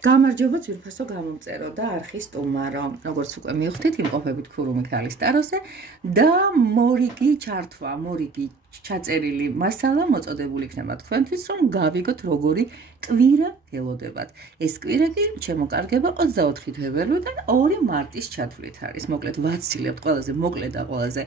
გამარჯობა ძვირფასო გამომწერო და არხის სტუმარო. Როგორც უკვე მივხვდით, იმყოფებით ქურუმი ქალის ტაროზე და მორიგი ჩართვა, მორიგი ჩაწერილი მასალა მოწოდებული იქნება თქვენთვის, რომ გავიგოთ როგორი კვირა ელოდებათ. ეს კვირა კი შემოკარგება 24 თებერვლიდან 2 მარტის ჩათვლით არის. მოკლედ ვაცილებთ ყველაზე მოკლე და ყველაზე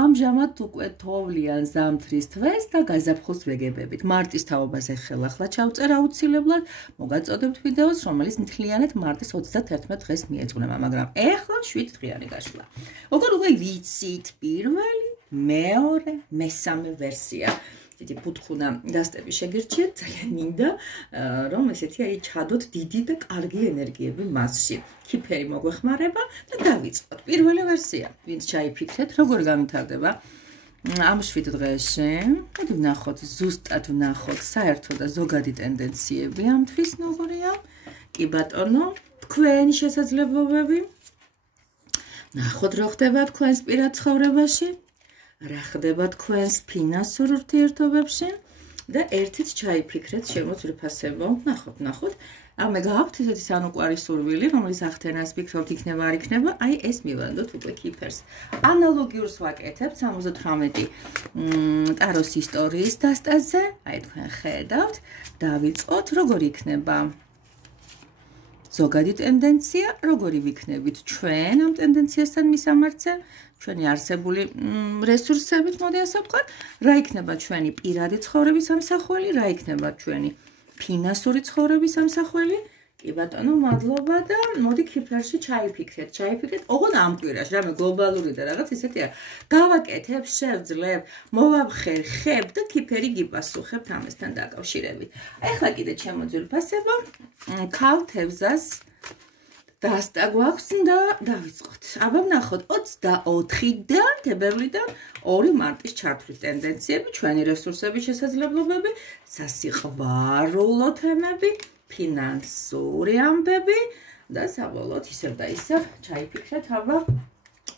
ამჟამად უკვე თოვლიან ზამთრის თვეს და გაზაფხულს ვეგებებით. მარტის თაობაზე ხელახლა ჩავწერ აუცილებლად, მოგაწოდებთ ვიდეოს, რომელიც მთლიანად მარტის 31 დღეს მიეძღვნება, მაგრამ ეხლა 7 დღიანი გაშლა. როგორ უკვე ვიცით, პირველი, მეორე, მესამე ვერსია. დიდი ფუთხუნა დასტები შეგირჩიეთ, ძალიან მინდა, რომ ესეთი აი ჩადოთ დიდი და კარგი ენერგიები მასში. ქიფერი მოგვეხმარება და დავიწყოთ. პირველი ვერსია, ვინც ჩაიფიქრეთ, როგორ გამითარდება ამ 7 დღეში. მოდი ვნახოთ, ზუსტად ვნახოთ საერთო და ზოგადი ტენდენციები ამ თვის როგორია. კი ბატონო, თქვენი შესაძლებლობები. ნახოთ რა ხდება თქვენს პირად ცხოვრებაში. რა ხდება თქვენს ფინანსურ ურთიერთობებში და ერთით ჩაიფიქრეთ შემოძვირფასებო. ნახოთ. ამე გააქვთ ესეთი სანუკვარი სურვილი, რომელიც ახთენას ფიქრობთ იქნება არ იქნება, აი ეს მივანდოთ უკვე ქიფერს. ანალოგიურს ვაკეთებთ 78 ტაროს ისტორიის დასტაზე. აი თქვენ ხედავთ, დავიწყოთ როგორ იქნება ზოგადი ტენდენცია, როგორი ვიქნებით ჩვენ ამ ტენდენციასთან მისამართზე, ჩვენი არსებული რესურსებით, მოდი ასე ვთქვათ, რა იქნება ჩვენი პირადი ცხოვრების ამსახველი, რა იქნება ჩვენი ფინანსური ცხოვრების ამსახველი. კი ბატონო, მადლობა და მოდი ქიფერში ჩაიფიქრეთ. ოღონ ამ კვირაში, რამე გლობალური და რაღაც ისეთი არ. გავაკეთებ, შევძლებ, მოვამხერხებ და ქიფერი გიპასუხებთ ამასთან დაკავშირებით. ეხლა კიდე შემოძვირფასება, ქალ თევზას დასტა გვაქვს და დავიწყოთ. აბა ვნახოთ 24-დან თებერვლიდან 2 მარტის ჩათვლის ტენდენციები, ჩვენი რესურსების შესაძლებლობები, სასიყვარულო თემები, ფინანსური ამბები და საბოლოოდ ისევ და ისევ ჩაიფიქრეთ,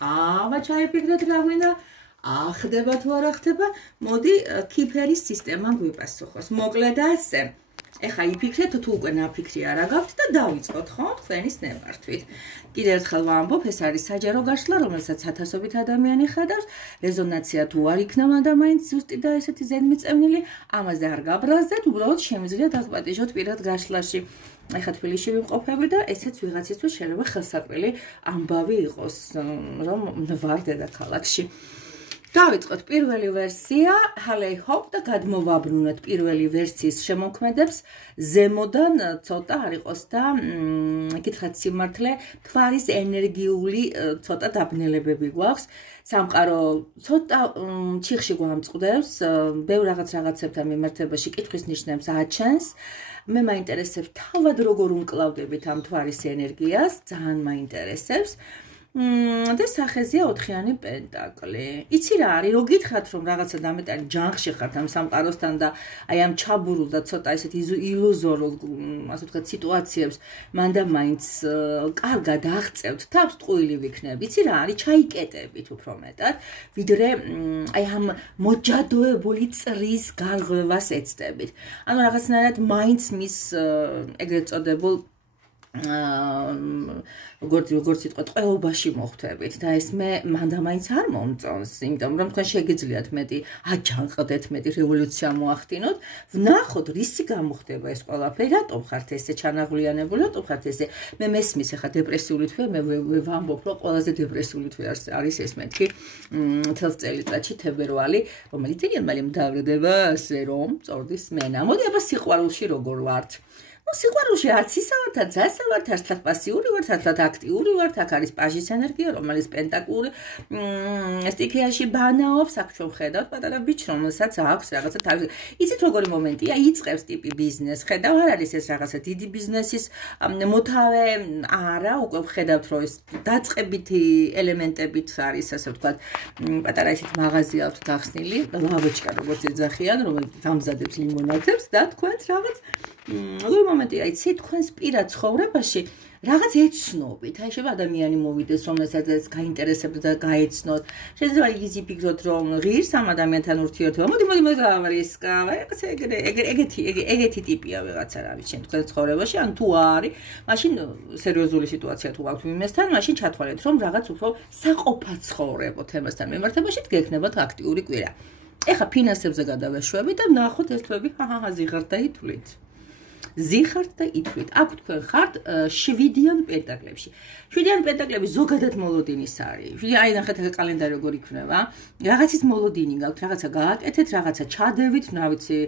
აბა ჩაიფიქრეთ რა გვინდა, ხდება თუ არა ხდება, მოდი ქიფერის სისტემა გვიპასუხოს. მოკლედ ასე. ეხა იფიქრეთ თუ უკვე ნაფიქრი არა გაქვთ და დავიწყოთ ხო თქვენის ნებართვით. კიდევ ერთხელ ვამბობ, ეს არის საჯარო გაშლა, რომელსაც ათასობით ადამიანი ხედავს. რეზონანსია თუ არ იქნა ადამიანს ზუსტი და ესეთი ზედმიწევნილი, ამაზე არ გაბრაზდეთ, უბრალოდ შემიძლია დაგპატიჟოთ პირად გაშლაში. ეხა თბილისში ვიმყოფები და ესეც ვიღაცისთვის შეიძლება ხელსაყრელი ამბავი იყოს, რომ ვარ დედაქალაქში. დავიწყოთ პირველი ვერსია, ჰალეი ჰოპ და გადმოვაბრუნოთ პირველი ვერსიის შემოქმედებს. ზემოდან ცოტა არ იყოს და კითხეთ სიმართლე, თვარის ენერგიული ცოტა დაბნელებები გვაქვს. სამყარო ცოტა ჩიხში გვამწყდებს, ბევრ რაღაცებთან მიმართებაში კითხვის ნიშნებს აჩენს. მე მაინტერესებს თავად როგორ უმკლავდებით ამ თვარის ენერგიას, ძალიან მაინტერესებს. და სახეზია 4-იანი პენტაკლი. იცი რა არის, რო გითხრათ რომ რაღაცა დამეტანი ჯანხში ხართ ამ სამყაროსთან და აი ამ ჩაბურულ და ცოტა ესეთ ილუზორულ, ასე ვთქვათ, სიტუაციებს მანდა მაინც კარგად აღწევთ, თავს ტყუილი ვიქნებ. იცი რა არის, ჩაიკეტებით უფრო მეტად, ვიდრე აი ამ მოჯადოებული წრის გარღვევას ეცდებით. ანუ რაღაცნაირად მაინც მის ეგრეთ წოდებულ როგორც იტყვათ, ყეობაში მოხვდებით და ეს მე მანდა მაინც არ მომწონს, იმიტომ რომ თქვენ შეგიძლიათ მეტი აჯანყდეთ, მეტი რევოლუცია მოახდინოთ, ვნახოთ რისი გამოხდება ეს ყველაფერი, რატომ ხართ ესე ჩანაღვლიანებული, რატომ ხართ ესე მე მესმის ახლა დეპრესიული თვე, მე ვამბობ, რომ ყველაზე დეპრესიული თვე არის ეს მეთქი მთელ წელიწადში თებერვალი, რომელიც ძალიან მდავრდება ასე რომ წორდის მენა. მოდი აბა სიყვარულში როგორ ვართ? სიყვარულში არც ისა ვართ, არც ასე ვართ, ერთად პასიური ვართ, ერთად აქტიური ვართ, აქ არის პაჟის ენერგია, რომელიც პენტაკლური სტიქიაში ბანაობს, აქ ჩვენ ხედავთ პატარა ბიჭს, რომელსაც აქვს რაღაცა თავი. იცით როგორი მომენტია, იწყებს ტიპი ბიზნეს, ხედავ, არ არის ეს რაღაცა დიდი ბიზნესის მოთავე, არა, უკვე ხედავთ, რომ ეს დაწყებითი ელემენტებით არის, ასე ვთქვათ, პატარა ისეთ მაღაზი აქვს გახსნილი, ლავოჩკა როგორც ეძახიან, რომელიც გამზადებს ლიმონადებს და თქვენც რაღაც მომენტია, იცი, თქვენს პირად ცხოვრებაში რაღაც ეცნობით, აი შეიძლება ადამიანი მოვიდეს, რომელსაც გაინტერესებდა და გაეცნოთ. შეიძლება ის იფიქროთ, რომ ღირს ამ ადამიანთან ურთიერთობა. მოდი გავარისკავ. ეგეთი ტიპია ვიღაცა, რა ვიცი, თქვენ ცხოვრებაში, ან თუ არის, მაშინ სერიოზული სიტუაცია თუ გაქვთ იმასთან, მაშინ ჩათვალეთ, რომ რაღაც უფრო საყოფად ცხოვრებოთ თემასთან მიმართებაში, გექნებათ აქტიური კვირა. ეხა ფინანსებზე გადავეშვები და ნახოთ ეს თვეები, ზიღართ და ითვლით. ზიხართ და ითვლით. აქ თქვენ ხართ 7-იან პენტაკლებში. 7-იან პენტაკლები ზოგადად მოლოდინის არის. აი ნახეთ ეს კალენდარი როგორ იქნება. რაღაცის მოლოდინი გაქვთ, რაღაცა გააკეთეთ, რაღაცა ჩადევით, რა ვიცი,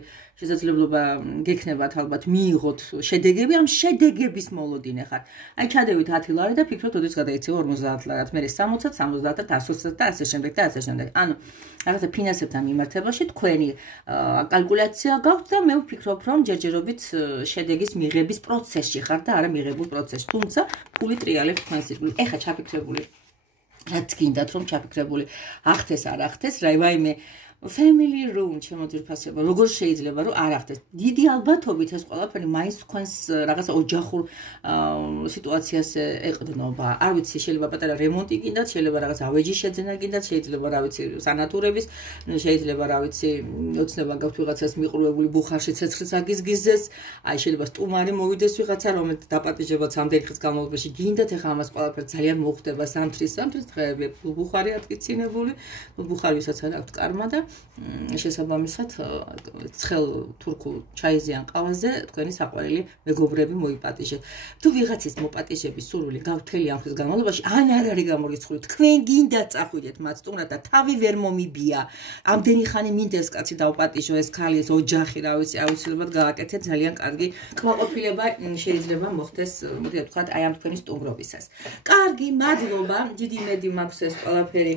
შესაძლებლობა გექნებათ ალბათ მიიღოთ შედეგები, ამ შედეგების მოლოდინე ხართ. აი ჩადევით 10 ლარი და ფიქრობთ, ოდესაც გადაეცევა 50 ლარად, მე 60-ად, 70-ად, 120-ად და ასე შემდეგ და ასე შემდეგ. ანუ რაღაცა ფინანსებთან მიმართებაში თქვენი კალკულაცია გაქვთ და მე ვფიქრობ, რომ ჯერჯერობით შედეგის მიღების პროცესში ხართ და არა მიღებულ პროცესში. თუმცა ფული ტრიალებს თქვენს სიკვდილს. ეხა ჩაფიქრებული. რაც გინდათ რომ ჩაფიქრებული ახდეს არ ახდეს, რაიმე family room შემოძირფასება როგორ შეიძლება რომ არ ახდეს. დიდი ალბათობით ეს ყველაფერი მაინც თქვენს რაღაცა ოჯახურ სიტუაციას ეყრდნობა. არ ვიცი, შეიძლება პატარა რემონტი გინდათ, შეიძლება რაღაც ავეჯის შეძენა გინდათ, შეიძლება რა ვიცი, სანატურების, შეიძლება რა ვიცი, ოცნება გაქვთ ვიღაცას მიყრუებული ბუხარში ცეცხლის აგიზგიზეს, აი შეიძლება სტუმარი მოვიდეს ვიღაცა, რომელიც დაპატიჟებაც ამდენი ხნის განმავლობაში გინდათ, ეხლა ამას ყველაფერს ძალიან მოხდება სამთრის დღეები, ბუხარი ატკიცინებული, ბუხარისაც არ აქვს კარმა და შესაბამისად ცხელ თურქულ ჩაიზე ან ყავაზე თქვენი საყვარელი მეგობრები მოიპატიჟეთ. თუ ვიღაცის მოპატიჟების სურვილი გავთელი ამ ხის განმავლობაში, ან არ არის გამორიცხული, თქვენ გინდა წახვიდეთ მათ სტუმრად და თავი ვერ მომიბია. ამდენი ხანი მინდეს კაცი დავპატიჟო ეს ქალი, ეს ოჯახი, რა ვიცი, აუცილებლად გააკეთეთ ძალიან კარგი კმაყოფილება შეიძლება მოხდეს, მოდი ვთქვათ, აი ამ თქვენი სტუმრობისას. კარგი, მადლობა, დიდი იმედი მაქვს ეს ყველაფერი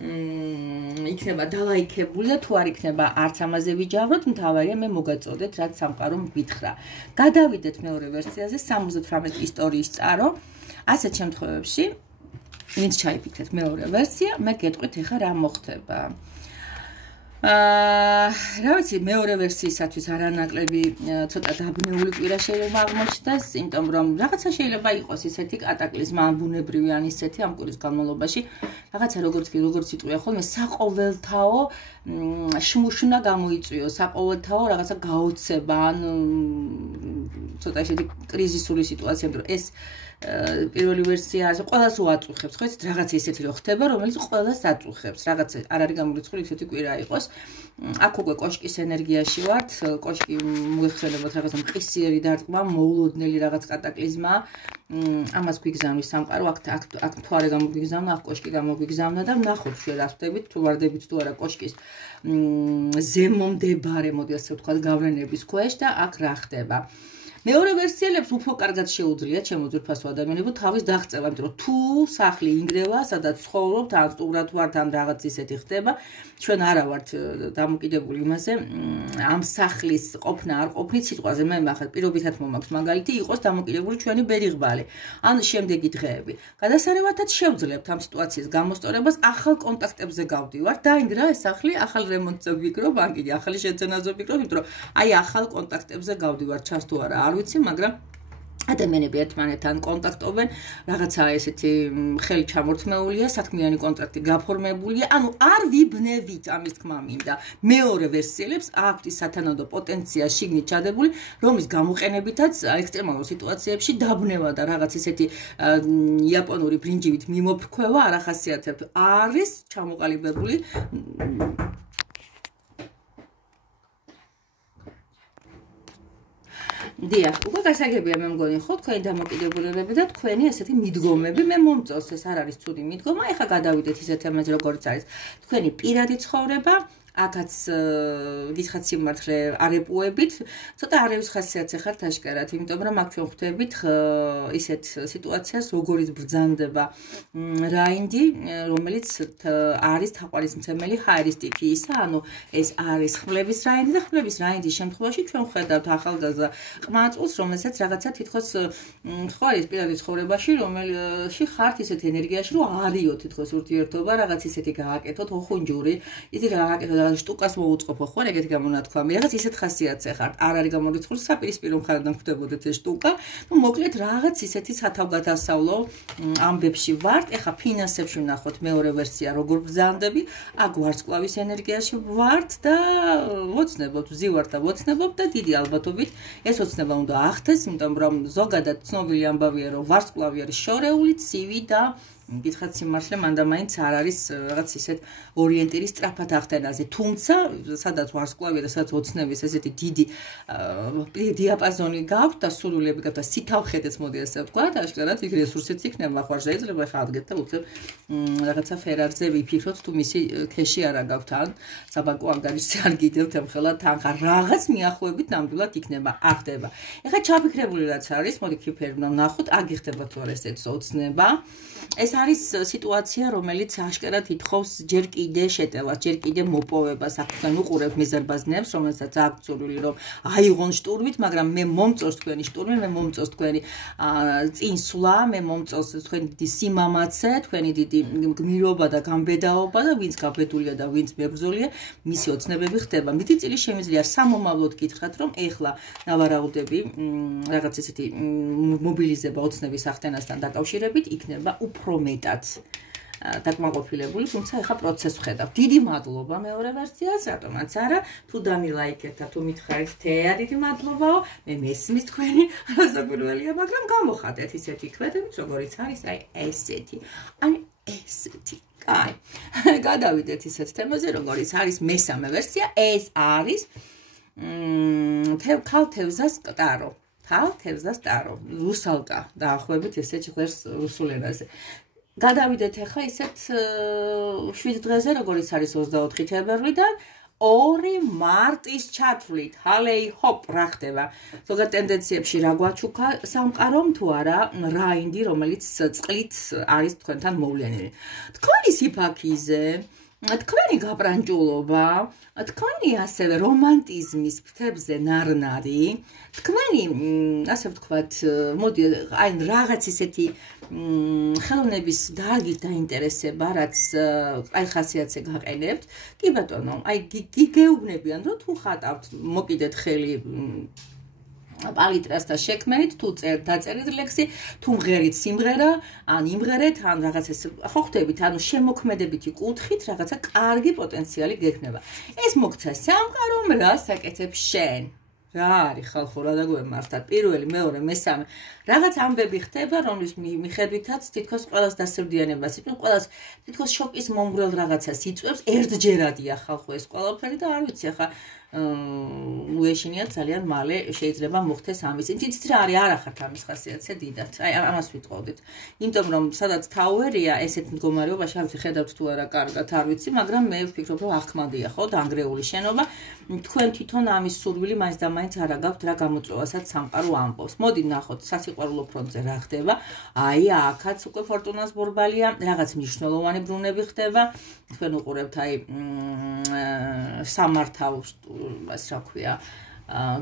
იქნება დალაიქებული და თუ არ იქნება არც ამაზე ვიჯავროთ, მთავარია მე მოგაწოდეთ, რაც სამყარომ გითხრა. გადავიდეთ მეორე ვერსიაზე, 78 ისტორიის წყარო. ასეთ შემთხვევებში, ვინც ჩაიფიქრეთ მეორე ვერსია, მე გეტყვით ეხა რა მოხდება. რა ვიცი, მეორე ვერსიისათვის არანაკლები ცოტა დაბნეული კვირა შეიძლება აღმოჩნდეს, იმიტომ რომ რაღაცა შეიძლება იყოს ისეთი კატაკლიზმა ან ბუნებრივი ან ისეთი ამ კვირის განმავლობაში, რაღაცა როგორც იტყვია ხოლმე, საყოველთაო შმუშნა გამოიწვიო, საყოველთაო რაღაცა გაოცება ან ცოტა ისეთი კრიზისული სიტუაცია, რომ ეს პირველი ვერსია არის, ყველას უაწუხებს, ხო იცით, რაღაცა ისეთი რო ხდება, რომელიც ყველას აწუხებს, რაღაცა არ არის გამორიცხული ისეთი კვირა იყოს. აქ უკვე კოშკის ენერგიაში ვართ, კოშკი მოიხსენებათ რაღაცა მყისიერი დარტყმა, მოულოდნელი რაღაც კატაკლიზმა, ამას გვიგზავნის სამყარო, აქ თუ არ გამოგვიგზავნა, აქ კოშკი გამოგვიგზავნა და ნახოთ ჩვენ რა ხდებით, თუ ვარდებით თუ არა კოშკის ზემომდებარე, მოდი ასე ვთქვათ, გავლენების ქვეშ და აქ რა ხდება. მეორე ვერსიელებს უფრო კარგად შეუძლიათ შემოძვირფასო ადამიანებო თავის დაღწევა, იმიტომ რომ თუ სახლი ინგრევა, სადაც ცხოვრობთ, ან სტუმრად ვართ, ან რაღაც ისეთი ხდება, ჩვენ არა ვართ დამოკიდებული იმაზე, ამ სახლის ყოფნა არ ყოფნით სიტყვაზე, მე ახლა პირობითად მომაქვს მაგალითი, იყოს დამოკიდებული ჩვენი ბერიღბალი, ან შემდეგი დღეები. გადასარევათად შევძლებთ ამ სიტუაციის გამოსწორებას, ახალ კონტაქტებზე გავდივართ, დაინგრა ეს სახლი, ახალ რემონტზე ვფიქრობ, ან კიდე ახალი შეძენაზე ვფიქრობ, იმიტომ რომ აი ახალ კონტაქტებზე გავდივართ, ჩანს თუ არა არ ვიცი, მაგრამ ადამიანები ერთმანეთთან კონტაქტობენ, რაღაცა ესეთი ხელი ჩამორთმეულია, საქმიანი კონტრაქტი გაფორმებულია, ანუ არ ვიბნევით ამის თქმა მინდა. მეორე ვერსიელებს აქვთ ის სათანადო პოტენცია შიგნით ჩადებული, რომლის გამოყენებითაც ექსტრემალურ სიტუაციებში დაბნევა და რაღაც ისეთი იაპონური ბრინჯივით მიმოფრქვევა არ ახასიათებთ. არის ჩამოყალიბებული დიახ, უკვე გასაგებია მე მგონი ხო, თქვენი დამოკიდებულებები და თქვენი ესეთი მიდგომები, მე მომწონს ეს არ არის ცუდი მიდგომა, ეხლა გადავიდეთ ისეთ თემაზე როგორც არის თქვენი პირადი ცხოვრება, აქაც გითხრათ სიმართლე არეპუებით, ცოტა არევის ხასიათზე ხართ აშკარად, იმიტომ რომ აქ ჩვენ ხვდებით ისეთ სიტუაციას, როგორიც ბრძანდება რაინდი, რომელიც არის თაყვანისმცემელი ჰაერისტიკი ისა, ანუ ეს არის ხმლების რაინდი და ხმლების რაინდის შემთხვევაში ჩვენ ხედავთ ახალგაზრდა ყმაწვილს, რომელსაც რაღაცა თითქოს ხო არის პირადი ცხოვრებაში, რომელში ხართ ისეთ ენერგიაში, რომ არიო თითქოს ურთიერთობა, რაღაც ისეთი გააკეთოთ, ოხუნჯური, ისეთი გააკეთოთ შტუკას მოუწყობ ხო ეგეთი გამონათქვამი რაღაც ისეთ ხასიათზე ხართ არ არის გამორიცხული საპირისპირო მხარიდან გვხვდებოდეთ ეს შტუკა ну მოკლედ რაღაც ისეთი სათავგადასავლო ამბებში ვართ ეხა ფინანსებში ვნახოთ მეორე ვერსია როგორ ბრძანდები აქ ვარსკვლავის ენერგიაში ვართ და ვოცნებობთ ვზივართ და ვოცნებობთ და დიდი ალბათობით ეს ოცნება უნდა ახდეს იმიტომ რომ ზოგადად ცნობილი ამბავია რომ ვარსკვლავი არის შორეული ცივი და გითხრათ სიმართლე მანდამაინც არ არის რაღაც ისეთ ორიენტირი სწრაფად ახდენაზე თუმცა სადაც ვარსკვლავია და სადაც ოცნების ესეთი დიდი დიაპაზონი გაქვთ და სურვილები გაქვთ და სითავხედეც მოდი ასე ვთქვათ აშკარად იქ რესურსიც იქნება ხო შეიძლება ხა ადგეთ და უცებ რაღაცა ფერარზე ვიფიქროთ თუ მისი ქეში არა გაქვთ ან საბანკო ანგარიშზე არ გიდევთ ამხელა თანხა რაღაც მიახლოებით ნამდვილად იქნება ახდება ეხლა ჩაფიქრებული რაც არის მოდი ქიფერი უნდა ვნახოთ აქ იხდება თუ არა ესეც ოცნება ეს არის სიტუაცია რომელიც აშკარად ითხოვს ჯერ კიდე შეტევას ჯერ კიდე მოპოვებას აქ თქვენ უყურებთ მეზარბაზნებს რომელსაც აქვს წურვილი რომ აიღონ შტურმით მაგრამ მე მომწონს თქვენი შტურმი მე მომწონს თქვენი წინსვლა მე მომწონს თქვენი დიდი სიმამაცე თქვენი დიდი გმირობა და გამბედაობა და ვინც გაბედულია და ვინც მებრძოლია მისი ოცნებები ხდება მითი წილი შემიძლია სამომავლოდ გითხრათ რომ ეხლა ნავარაუდები რაღაც ესეთი მობილიზება ოცნების ახდენასთან დაკავშირებით იქნება უფრო მეტად დაკმაყოფილებული, თუმცა ეხა პროცესს ვხედავ. დიდი მადლობა მეორე ვერსიას, რატომაც არა, თუ დამილაიქეთ და თუ მითხარით თეა, დიდი მადლობაო. მე მესმის თქვენი რასაკვირველია, მაგრამ გამოხატეთ ისეთი ქმედებით, როგორიც არის, აი ესეთი. აი ესეთი. კაი. გადავიდეთ ისეთ თემაზე, როგორიც არის მესამე ვერსია, ეს არის ქალთევზას ტარო. ქალთევზას ტარო. რუსალკა დაახლოებით ესეც ხვერს რუსულ ენაზე. გადავიდეთ ახლა ისეთ 7 დღეზე, როგორიც არის 24 თებერვლიდან 2 მარტის ჩათვლით. ჰალეი ჰოპ, რა ხდება? ზოგადად ტენდენციებში რა გვაჩუქა სამყარომ თუ არა, რა ინდი, რომელიც წყლით არის თქვენთან მოვლენილი. თქვენი სიფაქიზე თქვენი გაპრანჭულობა, თქვენი ასევე რომანტიზმის ფრთებზე ნარნარი, თქვენი, ასე ვთქვათ, მოდი, აი რაღაც ისეთი ხელოვნების დარგის დაინტერესება, რაც აი ხასიათზე გაყენებთ, კი ბატონო, აი გიგეუბნებიან, რომ თუ ხატავთ, მოკიდეთ ხელი პალიტრას და შექმენით, თუ დაწერით ლექსი, თუ მღერით სიმღერა, ან იმღერეთ, ან რაღაც ეს ხო ხვდებით, ანუ შემოქმედებითი კუთხით რაღაცა კარგი პოტენციალი გექნება. ეს მოგცა სამყარომ რას აკეთებს შენ? რა არის ხალხო რა დაგვემართათ? პირველი, მეორე, მესამე. რაღაც ამბები ხდება, რომლის მიხედვითაც თითქოს ყველას დასევდიანებას იწვევს, ყველას თითქოს შოკის მომგვრელ რაღაცას იწვევს, ერთჯერადია ხალხო ეს ყველაფერი და არ ვიცი ახლა უეშინიათ ძალიან მალე შეიძლება მოხდეს ამის. იცით რა არის არ ახართ ამის ხასიათზე დიდად. აი ამას ვიტყოდით. იმიტომ რომ სადაც თაუერია ესეთ მდგომარეობაში არ ვიცი ხედავთ თუ არა კარგად არ ვიცი, მაგრამ მე ვფიქრობ რომ ახმადია ხო დანგრეული შენობა. თქვენ თვითონ ამის სურვილი მაინც და მაინც არ აგაქვთ რა გამოწვევასაც სამყარო ამბობს. მოდი ნახოთ სასიყვარულო ფრონტზე რა ხდება. აი აქაც უკვე ფორტუნას ბორბალია, რაღაც მნიშვნელოვანი ბრუნები ხდება. თქვენ უყურებთ აი სამართავს მას რა ქვია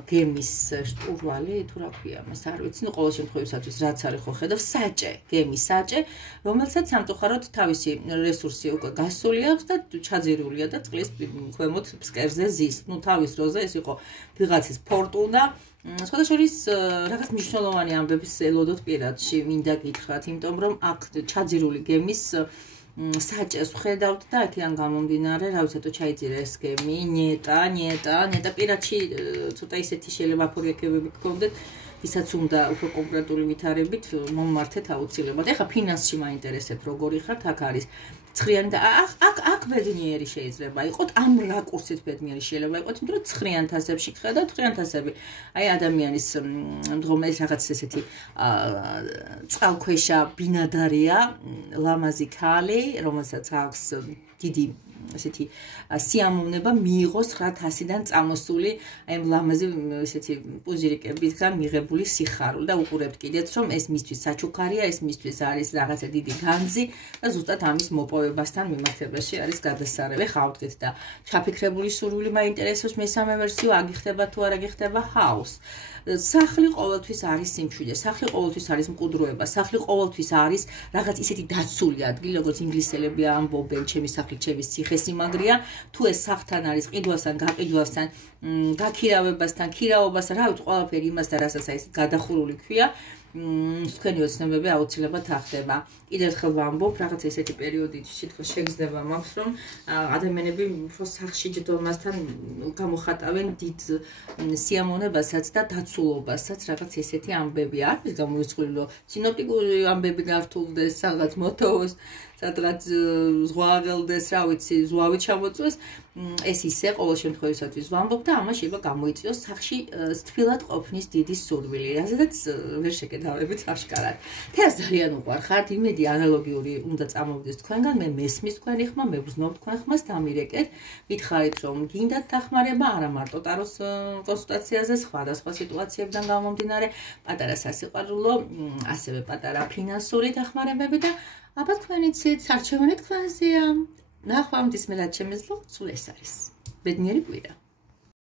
გემის შტურვალი თუ რა ქვია მას არ ვიცი ნუ ყოველ შემთხვევისათვის რაც არის ხო ხედავ საჭე გემის საჭე რომელსაც სამწუხაროდ თავისი რესურსი უკვე გასული აქვს და ჩაძირულია და წყლის ქვემოთ ფსკერზე ზის ნუ თავის დროზე ეს იყო ვიღაცის ფორტუნა სხვადასხვის რაღაც მნიშვნელოვანი ამბების ელოდოთ პირადში მინდა გითხრათ იმიტომ რომ აქ ჩაძირული გემის საჭეს ვხედავთ და აქედან გამომდინარე, რა ვიცი, თუ ჩაიძირე ეს გემი, ნეტა პირადში ცოტა ისეთი შეიძლება აფორიაკებები გქონდეთ, ვისაც უნდა უფრო კონკრეტული ვითარებით მომმართეთ აუცილებლად. ეხლა ფინანსში მაინტერესებს როგორი ხართ, აქ არის ცხრიანი და აქ ბედნიერი შეიძლება იყოთ, ამ რაკურსით ბედნიერი შეიძლება იყოთ, იმიტომ რომ ცხრიან თასებში ხედავთ, ცხრიან თასები. აი ადამიანის მდგომარეობის რაღაც ესეთი წყალქვეშა ბინადარია, ლამაზი ქალი, რომელსაც აქვს დიდი ესეთი სიამოვნება მიიღოს 900-დან წამოსული აი ლამაზი ესეთი პუზირიკებისგან მიღებული სიხარული და უყურებთ კიდეც რომ ეს მისთვის საჩუქარია, ეს მისთვის არის რაღაცა დიდი განძი და ზუსტად ამის მოპოვება მოგზაურობასთან მიმართებაში არის გადასარევი. ეხლა ავდგეთ და ჩაფიქრებული სურვილი მაინტერესებს მესამე ვერსიო, აგიხდება თუ არა გიხდება house. სახლი ყოველთვის არის სიმშვიდე, სახლი ყოველთვის არის მყუდროება, სახლი ყოველთვის არის რაღაც ისეთი დაცული ადგილი, როგორც ინგლისელები ამბობენ, ჩემი სახლი ჩემი ციხესიმაგრეა. თუ ეს სახლთან არის ყიდვასთან, გაყიდვასთან, გაქირავებასთან, ქირაობასთან, რა ვიცი, ყველაფერი იმასთან, რასაც აი გადახურული ქვია, თქვენი ოცნებები აუცილებლად ახდება. კიდევ ერთხელ ვამბობ, რაღაც ესეთი პერიოდი თითქოს შეგრძნება მაქვს, რომ ადამიანები უფრო სახლში ჯდომასთან გამოხატავენ დიდ სიამოვნებასაც და დაცულობასაც, რაღაც ესეთი ამბები არის გამოიწყვლილი, რომ სინოპტიკური ამბები გართულდეს, რაღაც მოტოვოს, სადღაც ზღვა აღელდეს, რა ვიცი, ზღვავი ჩამოწვეს. ეს ისე ყოველ შემთხვევისათვის ვამბობ და ამას შეიძლება გამოიწვიოს სახლში თბილად ყოფნის დიდი სურვილი, რაზედაც ვერ შეკეთავებით აშკარად. თეას ძალიან უყვარხართ, იმედი ანალოგიური უნდა წამოვიდეს თქვენგან, მე მესმის თქვენი ხმა, მე ვზნობ თქვენ ხმას, დამირეკეთ. მითხარით, რომ გინდათ დახმარება, არა მარტო ტაროს კონსულტაციაზე, სხვადასხვა სიტუაციებიდან გამომდინარე, პატარა სასიყვარულო, ასევე პატარა ფინანსური დახმარებები და აბა თქვენ იცით, არჩევანი თქვენზეა. ნახვამდის მე რაც შემეძლო, სულ ეს არის. ბედნიერი კვირა.